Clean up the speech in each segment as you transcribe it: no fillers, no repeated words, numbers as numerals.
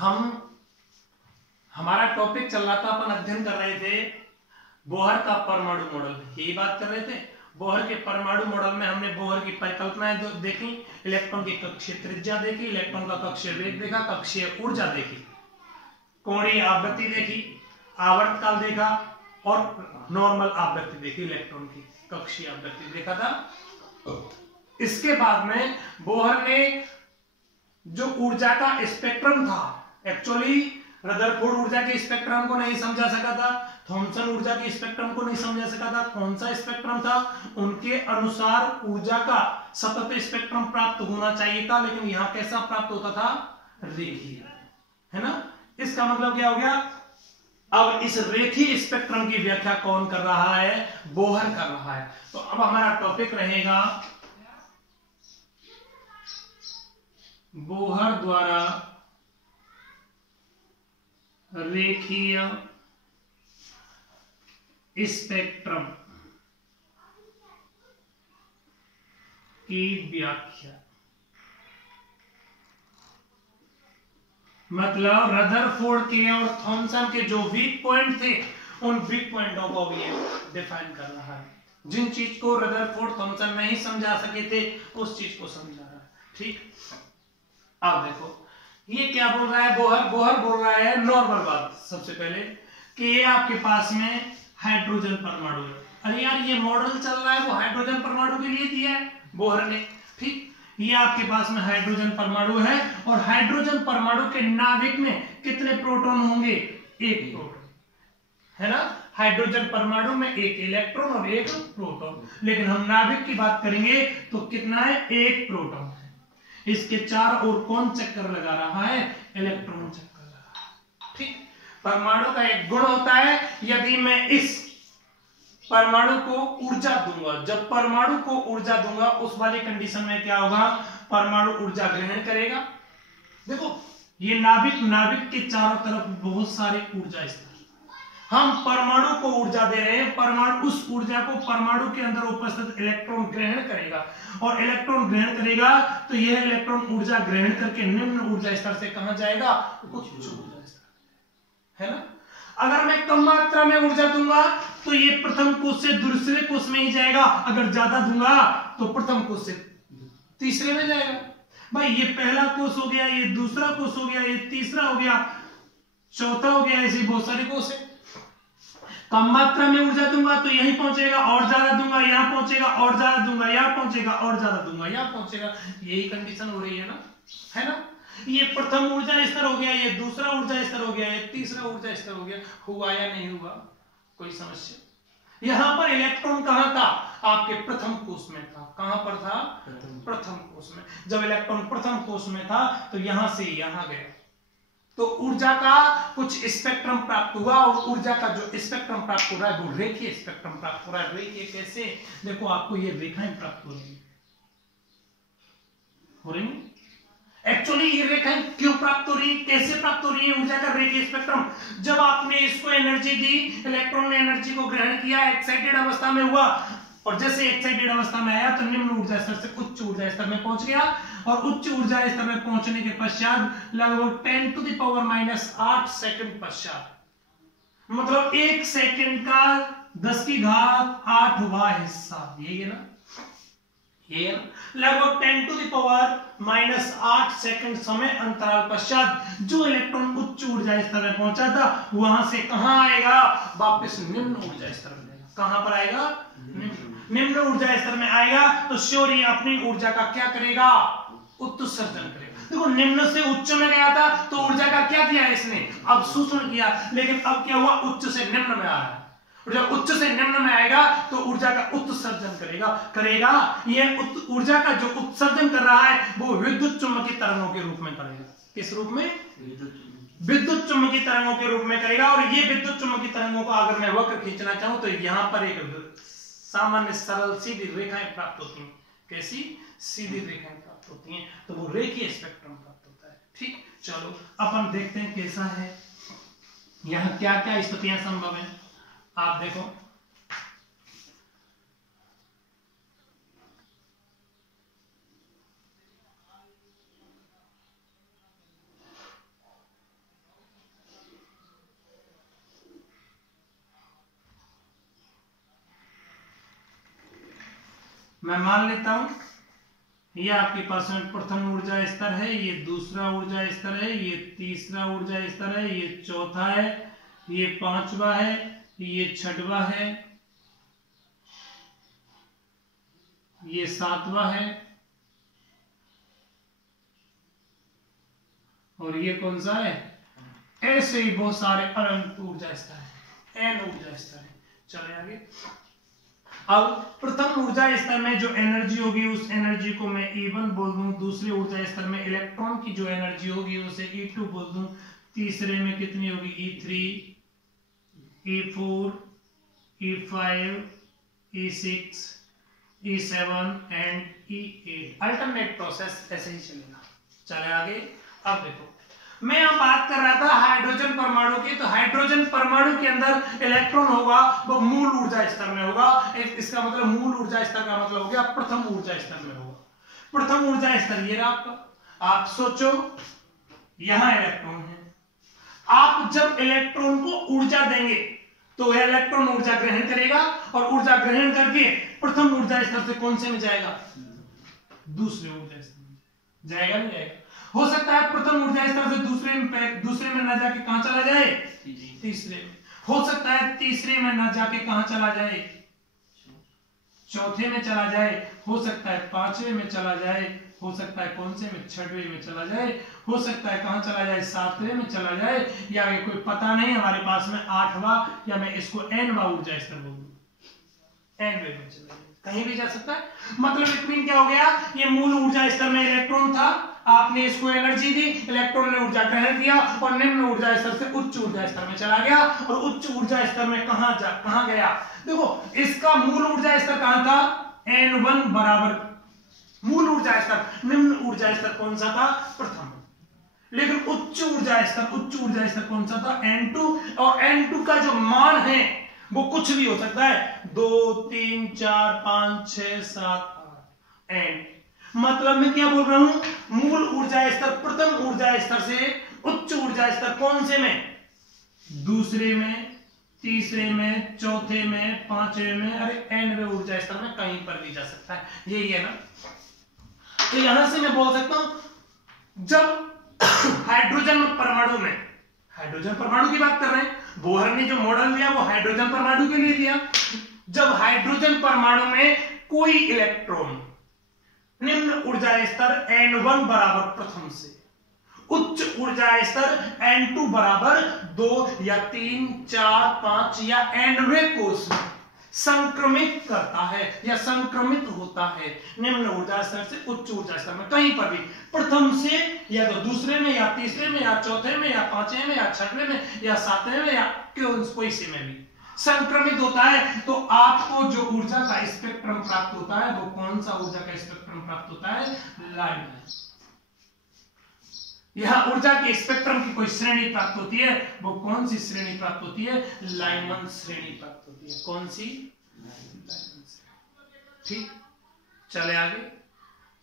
हम हमारा टॉपिक चल रहा था, अपन अध्ययन कर रहे थे बोहर का परमाणु मॉडल, यही बात कर रहे थे। बोहर के परमाणु मॉडल में हमने बोहर की परिकल्पनाएं देखी, इलेक्ट्रॉन की कक्षीय त्रिज्या देखी, इलेक्ट्रॉन का कक्षीय वेग देखा, कक्षीय ऊर्जा देखी, कोणीय आवृत्ति देखी, आवर्तकाल देखा और नॉर्मल आवृत्ति देखी, इलेक्ट्रॉन की कक्षीय आवृत्ति देखा था। इसके बाद में बोहर ने जो ऊर्जा का स्पेक्ट्रम था, एक्चुअली रदरफोर्ड ऊर्जा के स्पेक्ट्रम को नहीं समझा सका था, थॉमसन ऊर्जा के स्पेक्ट्रम को नहीं समझा सका था। कौन सा स्पेक्ट्रम था? उनके अनुसार ऊर्जा का सतत स्पेक्ट्रम प्राप्त होना चाहिए था, लेकिन यहां कैसा प्राप्त होता था? रेखीय, है ना। इसका मतलब क्या हो गया? अब इस रेखीय स्पेक्ट्रम की व्याख्या कौन कर रहा है? बोहर कर रहा है। तो अब हमारा टॉपिक रहेगा बोहर द्वारा रेखीय स्पेक्ट्रम की व्याख्या। मतलब रदरफोर्ड के और थॉमसन के जो वीक पॉइंट थे, उन वीक पॉइंटों को भी ये डिफाइन कर रहा है। जिन चीज को रदरफोर्ड थॉमसन नहीं समझा सके थे, उस चीज को समझा रहा है। ठीक, अब देखो ये क्या बोल रहा है बोहर बोल रहा है नॉर्मल बात सबसे पहले कि ये आपके पास में हाइड्रोजन परमाणु है। अरे यार, ये मॉडल चल रहा है वो हाइड्रोजन परमाणु के लिए दिया है बोहर ने। ठीक, ये आपके पास में हाइड्रोजन परमाणु है और हाइड्रोजन परमाणु के नाभिक में कितने प्रोटॉन होंगे? एक प्रोटॉन, है ना। हाइड्रोजन परमाणु में एक इलेक्ट्रॉन और एक प्रोटॉन, लेकिन हम नाभिक की बात करेंगे तो कितना है? एक प्रोटॉन है। इसके चार ओर कौन चक्कर लगा रहा है? इलेक्ट्रॉन चक्कर लगा रहा है। ठीक, परमाणु का एक गुण होता है, यदि मैं इस परमाणु को ऊर्जा दूंगा, जब परमाणु को ऊर्जा दूंगा उस वाली कंडीशन में क्या होगा? परमाणु ऊर्जा ग्रहण करेगा। देखो ये नाभिक के चारों तरफ बहुत सारे ऊर्जा स्तर, हम परमाणु को ऊर्जा दे रहे हैं, परमाणु उस ऊर्जा को परमाणु के अंदर उपस्थित इलेक्ट्रॉन ग्रहण करेगा, और इलेक्ट्रॉन ग्रहण करेगा तो यह इलेक्ट्रॉन ऊर्जा ग्रहण करके निम्न ऊर्जा स्तर से कहां जाएगा? उच्च ऊर्जा स्तर, है ना। अगर मैं कम मात्रा में ऊर्जा दूंगा तो ये प्रथम कोष से दूसरे कोष में ही जाएगा, अगर ज्यादा दूंगा तो प्रथम कोष से तीसरे में जाएगा। भाई ये पहला कोष हो गया, ये दूसरा कोष हो गया, ये तीसरा हो गया, चौथा हो गया, ऐसे बहुत सारे कोष है। कम मात्रा में ऊर्जा दूंगा तो यहीं पहुंचेगा, और ज्यादा दूंगा यहां पहुंचेगा, और ज्यादा दूंगा यहां पहुंचेगा, और ज्यादा दूंगा यहां पहुंचेगा। यही कंडीशन हो रही है ना, है ना। ये प्रथम ऊर्जा स्तर हो गया, ये दूसरा ऊर्जा स्तर हो गया, ये तीसरा ऊर्जा स्तर हो गया। हुआ या नहीं हुआ? कोई समस्या? यहां पर इलेक्ट्रॉन कहां था? आपके प्रथम कोष में था। कहां पर था? प्रथम कोष में। जब इलेक्ट्रॉन प्रथम कोष में था तो यहां से यहां गया, तो ऊर्जा का कुछ स्पेक्ट्रम प्राप्त हुआ, और ऊर्जा का जो स्पेक्ट्रम प्राप्त हो रहा है वो रेखीय स्पेक्ट्रम प्राप्त हो रहा है। रेखीय कैसे? देखो आपको ये रेखाएं प्राप्त हो रही है। एक्चुअली ये रेखाएं क्यों प्राप्त हो रही है, कैसे प्राप्त हो रही है ऊर्जा का रेखीय स्पेक्ट्रम? जब आपने इसको एनर्जी दी, इलेक्ट्रॉन ने एनर्जी को ग्रहण किया, एक्साइटेड अवस्था में हुआ, और जैसे एक्साइटेड अवस्था में आया तो निम्न ऊर्जा स्तर से उच्च ऊर्जा स्तर में पहुंच गया, और उच्च ऊर्जा स्तर में पहुंचने के पश्चात लगभग 10⁻⁸ सेकंड पश्चात, मतलब 1 सेकंड का 10⁸ हिस्सा, यही है ना, ये लगभग 10⁻⁸ सेकंड समय अंतराल पश्चात जो इलेक्ट्रॉन उच्च ऊर्जा स्तर में पहुंचा था, वहां से कहां आएगा? वापस निम्न ऊर्जा स्तर में। कहां पर आएगा? निम्न ऊर्जा स्तर में आएगा तो श्योर ही अपनी ऊर्जा का क्या करेगा? उत्सर्जन करेगा। देखो निम्न से उच्च में गया था तो ऊर्जा का क्या किया इसने? अवशोषण किया, लेकिन अब क्या हुआ? उच्च से निम्न में आ रहा है, और जब उच्च से निम्न में आएगा तो ऊर्जा का उत्सर्जन करेगा। यह ऊर्जा का जो उत्सर्जन कर रहा है वो विद्युत चुम्बकीय तरंगों के रूप में करेगा। किस रूप में? विद्युत चुम्बकीय तरंगों के रूप में करेगा। और ये विद्युत चुम्बकीय तरंगों को अगर मैं वक्र खींचना चाहूं तो यहां पर एक सामान्य सरल सीधी रेखाएं प्राप्त होती हैं। कैसी? सीधी रेखाएं प्राप्त होती हैं, तो वो रेखीय स्पेक्ट्रम प्राप्त होता है। ठीक, चलो अपन देखते हैं कैसा है, यहां क्या क्या स्थितियां संभव है। आप देखो मैं मान लेता हूं ये आपके पास में प्रथम ऊर्जा स्तर है, ये दूसरा ऊर्जा स्तर है, ये तीसरा ऊर्जा स्तर है, ये चौथा है, ये पांचवा है, ये छठवां है, ये सातवां है, और ये कौन सा है? ऐसे ही बहुत सारे अनंत ऊर्जा स्तर है, एन ऊर्जा स्तर है। चले आगे। अब प्रथम ऊर्जा स्तर में जो एनर्जी होगी उस एनर्जी को मैं E1 बोल दूं, दूसरे ऊर्जा स्तर में इलेक्ट्रॉन की जो एनर्जी होगी उसे E2 बोल दूं, तीसरे में कितनी होगी? E3, E4, E5, E6, E7 and E8। Alternate process ऐसे ही चलेगा। चले आगे। अब देखो मैं यहाँ बात कर रहा था हाइड्रोजन परमाणु की, तो हाइड्रोजन परमाणु के अंदर इलेक्ट्रॉन होगा वो मूल ऊर्जा स्तर में होगा। इसका मतलब मूल ऊर्जा स्तर का मतलब हो गया प्रथम ऊर्जा स्तर में होगा। प्रथम ऊर्जा स्तर ये रहा आपका। आप सोचो यहां इलेक्ट्रॉन है, आप जब इलेक्ट्रॉन को ऊर्जा देंगे तो वह इलेक्ट्रॉन ऊर्जा ग्रहण करेगा और ऊर्जा ग्रहण करके प्रथम ऊर्जा स्तर से कौन से में जाएगा? दूसरे ऊर्जा स्तर में जाएगा। नहीं जाएगा? हो सकता है प्रथम ऊर्जा स्तर से दूसरे में ना जाके कहां चला जाए? तीसरे में। हो सकता है तीसरे में ना जाके कहां चला जाए? चौथे में चला जाए। हो सकता है पांचवे में चला जाए। हो सकता है कौन से में? छठवें में चला जाए। हो सकता है कहां चला जाए? सातवें में चला जाए, या कोई पता नहीं हमारे पास में आठवां, या मैं इसको एनवां ऊर्जा स्तर बोल दूं, एनवें में चला जाए, कहीं भी जा सकता है। मतलब इट क्या हो गया? ये मूल ऊर्जा स्तर में इलेक्ट्रॉन था, आपने इसको एनर्जी दी, इलेक्ट्रॉन ने ऊर्जा ग्रहण किया और निम्न ऊर्जा स्तर से उच्च ऊर्जा स्तर में चला गया। और उच्च ऊर्जा स्तर में कहां गया? देखो इसका मूल ऊर्जा स्तर कहां था? N1 बराबर मूल ऊर्जा स्तर। निम्न ऊर्जा स्तर कौन सा था? प्रथम। लेकिन उच्च ऊर्जा स्तर कौन सा था? N2। और N2 का जो मान है वो कुछ भी हो सकता है, 2 3 4 5 6 7 8 एंड मतलब मैं क्या बोल रहा हूं? मूल ऊर्जा स्तर प्रथम ऊर्जा स्तर से उच्च ऊर्जा स्तर कौन से में? दूसरे में, तीसरे में, चौथे में, पांचवे में, अरे एनवें ऊर्जा स्तर में कहीं पर भी जा सकता है। यही है ना। तो यहां से मैं बोल सकता हूं जब हाइड्रोजन परमाणु की बात कर रहे हैं, बोहर ने जो मॉडल दिया वो हाइड्रोजन परमाणु के लिए दिया। जब हाइड्रोजन परमाणु में कोई इलेक्ट्रॉन निम्न ऊर्जा स्तर N1 बराबर प्रथम से, उच्च ऊर्जा स्तर N2 बराबर 2 या 3 4 5 या Nवें कोष में संक्रमित करता है या संक्रमित होता है, निम्न ऊर्जा स्तर से उच्च ऊर्जा स्तर में कहीं पर भी, प्रथम से या तो दूसरे में या तीसरे में या चौथे में या पांचवें में या छठवें में या सातवें में या कोई से में भी संक्रमित होता है, तो आपको जो ऊर्जा का स्पेक्ट्रम प्राप्त होता है वो कौन सा ऊर्जा का स्पेक्ट्रम प्राप्त होता है? लाइमन। यहां ऊर्जा के स्पेक्ट्रम की कोई श्रेणी प्राप्त होती है, वो कौन सी श्रेणी प्राप्त होती है? लाइमन श्रेणी प्राप्त होती है। कौन सी? ठीक, चले आगे।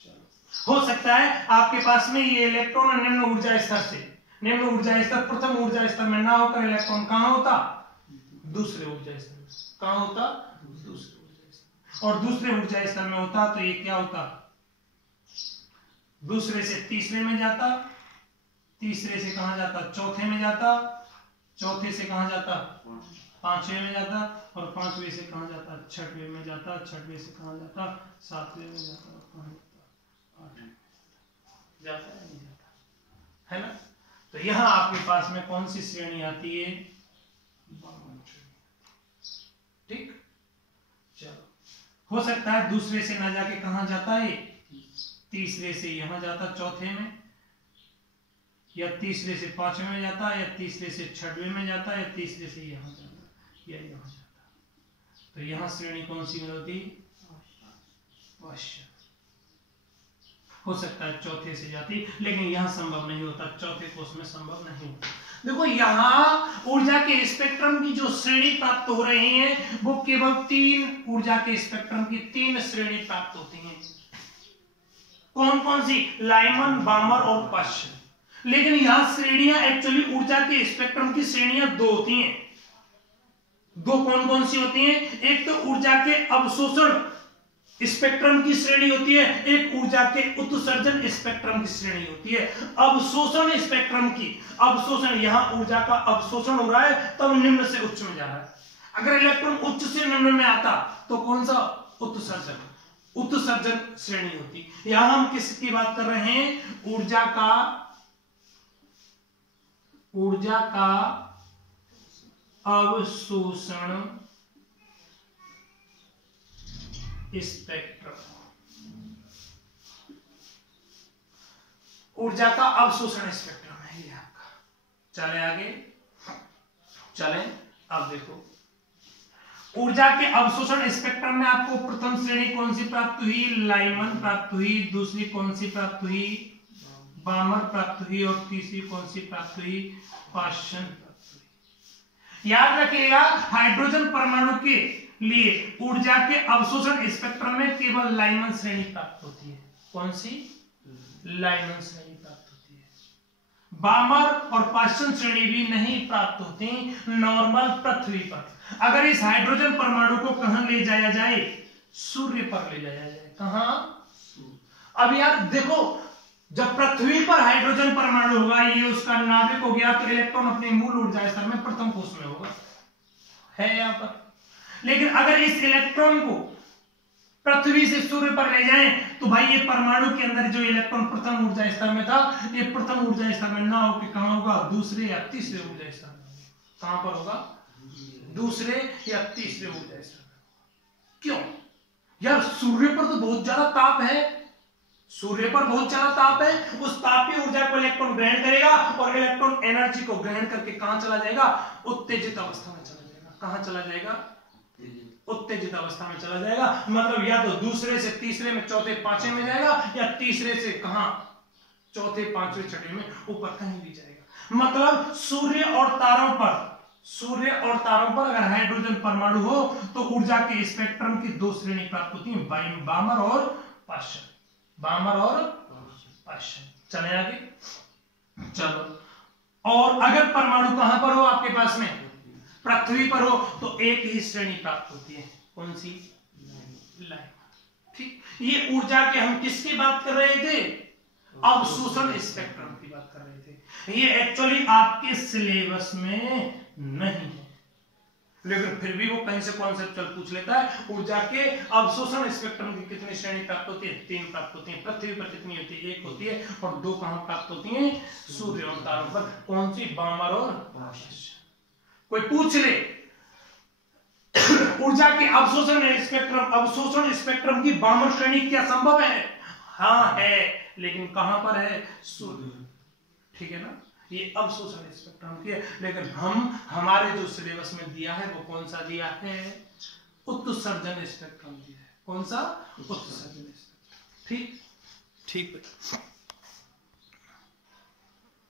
चलो, हो सकता है आपके पास में ये इलेक्ट्रॉन निम्न ऊर्जा स्तर से, निम्न ऊर्जा स्तर प्रथम ऊर्जा स्तर में ना होकर इलेक्ट्रॉन कहां होता? दूसरे ऊर्जा स्तर में। कहां होता? दूसरे ऊर्जा स्तर। और दूसरे ऊर्जा स्तर में होता तो ये क्या होता? दूसरे से तीसरे में जाता, तीसरे से कहां जाता? चौथे में जाता, चौथे से कहां जाता? पांचवें में जाता, और पांचवें से कहां जाता? छठवें में जाता, छठवें से कहां जाता? सातवें में जाता, और कहां जाता? आठवें जाता है, नहीं जाता है ना। तो यहां आपके पास में कौन सी श्रेणी आती है? ठीक, चलो। हो सकता है दूसरे से ना जाके कहां जाता है? तीसरे से यहां जाता चौथे में, या तीसरे से पांचवें में जाता, या तीसरे से छठवें में जाता, या तीसरे से यहां जाता, या यहां जाता। तो यहां श्रेणी कौन सी होती? हो सकता है चौथे से जाती, लेकिन यहां संभव नहीं होता, चौथे कोष में संभव नहीं होता। देखो यहां ऊर्जा के स्पेक्ट्रम की जो श्रेणी प्राप्त हो रही है वो केवल 3 ऊर्जा के स्पेक्ट्रम की 3 श्रेणी प्राप्त होती हैं। कौन कौन सी? लाइमन, बामर और पश्च। लेकिन यहां श्रेणियां एक्चुअली ऊर्जा के स्पेक्ट्रम की श्रेणियां 2 होती हैं। 2 कौन कौन सी होती हैं? एक तो ऊर्जा के अवशोषण स्पेक्ट्रम की श्रेणी होती है, एक ऊर्जा के उत्सर्जन स्पेक्ट्रम की श्रेणी होती है। अवशोषण स्पेक्ट्रम की, अवशोषण, यहां ऊर्जा का अवशोषण हो रहा है तब निम्न से उच्च में जा रहा है। अगर इलेक्ट्रॉन उच्च से निम्न में आता तो कौन सा? उत्सर्जन, उत्सर्जन श्रेणी होती। यहां हम किसकी बात कर रहे हैं? ऊर्जा का अवशोषण स्पेक्ट्रम, ऊर्जा का अवशोषण स्पेक्ट्रम है ये आपका। चले आगे, चले अब देखो ऊर्जा के अवशोषण स्पेक्ट्रम में आपको प्रथम श्रेणी कौन सी प्राप्त हुई? लाइमन प्राप्त हुई। दूसरी कौन सी प्राप्त हुई? बामर प्राप्त हुई। और तीसरी कौन सी प्राप्त हुई? पाश्चन प्राप्त हुई। याद रखिएगा, हाइड्रोजन परमाणु के लिए ऊर्जा के अवशोषण स्पेक्ट्रम में केवल लाइमन श्रेणी प्राप्त होती है। कौन सी? लाइमन श्रेणी प्राप्त होती है। बामर और पाश्चन श्रेणी भी नहीं प्राप्त होती नॉर्मल पृथ्वी पर। अगर इस हाइड्रोजन परमाणु को कहां ले जाया जाए? सूर्य पर ले जाया जाए। कहां? अब यार देखो, जब पृथ्वी पर हाइड्रोजन परमाणु होगा, ये उसका नाभिक हो गया, तो इलेक्ट्रॉन अपने मूल ऊर्जा स्तर में प्रथम कोश में होगा, है यहां पर। लेकिन अगर इस इलेक्ट्रॉन को पृथ्वी से सूर्य पर ले जाएं तो भाई ये परमाणु के अंदर जो इलेक्ट्रॉन प्रथम ऊर्जा स्तर में था, ये प्रथम ऊर्जा स्तर में ना होकर कहां होगा? दूसरे या तीसरे ऊर्जा स्तर में। कहां पर होगा? दूसरे या तीसरे ऊर्जा स्तर में। क्यों यार? सूर्य पर तो बहुत ज्यादा ताप है, सूर्य पर बहुत ज्यादा ताप है। उस तापीय ऊर्जा को इलेक्ट्रॉन ग्रहण करेगा और इलेक्ट्रॉन एनर्जी को ग्रहण करके कहां चला जाएगा? उत्तेजित अवस्था में चला जाएगा। कहां चला जाएगा? उत्तेजित अवस्था में चला जाएगा। मतलब या तो दूसरे से तीसरे में, चौथे पांचवें में जाएगा, या तीसरे से कहां? चौथे पांचवें छठे में, ऊपर कहीं भी जाएगा। मतलब सूर्य और तारों पर अगर हाइड्रोजन परमाणु हो तो ऊर्जा के स्पेक्ट्रम की दो श्रेणी प्राप्त होती है, बामर और पाश्चन। बामर और पाश्चन। चले आगे, चलो। और अगर परमाणु कहां पर हो आपके पास में? पृथ्वी पर हो, तो एक ही श्रेणी प्राप्त होती है। कौन सी? लाइमन। ठीक, ये ऊर्जा के हम किसकी बात कर रहे थे? अवशोषण स्पेक्ट्रम की बात कर रहे थे। ये एक्चुअली आपके सिलेबस में नहीं है, लेकिन फिर भी वो कहीं से कॉन्सेप्चुअल पूछ लेता है। ऊर्जा के अवशोषण स्पेक्ट्रम की कितनी श्रेणी प्राप्त होती है? 3 प्राप्त होती है। पृथ्वी पर कितनी होती है? 1 होती है। और 2 कहां प्राप्त होती है? सूर्य और तारों पर। कौन सी? बामर और पाश्चन। कोई पूछ ले ऊर्जा के अवशोषण स्पेक्ट्रम की बामर श्रेणी क्या संभव है? हाँ है, लेकिन कहां पर है? सूर्य। ठीक है ना, ये अवशोषण स्पेक्ट्रम की है। लेकिन हमारे जो सिलेबस में दिया है वो कौन सा दिया है? उत्सर्जन स्पेक्ट्रम दिया है। कौन सा? उत्सर्जन स्पेक्ट्रम। ठीक ठीक।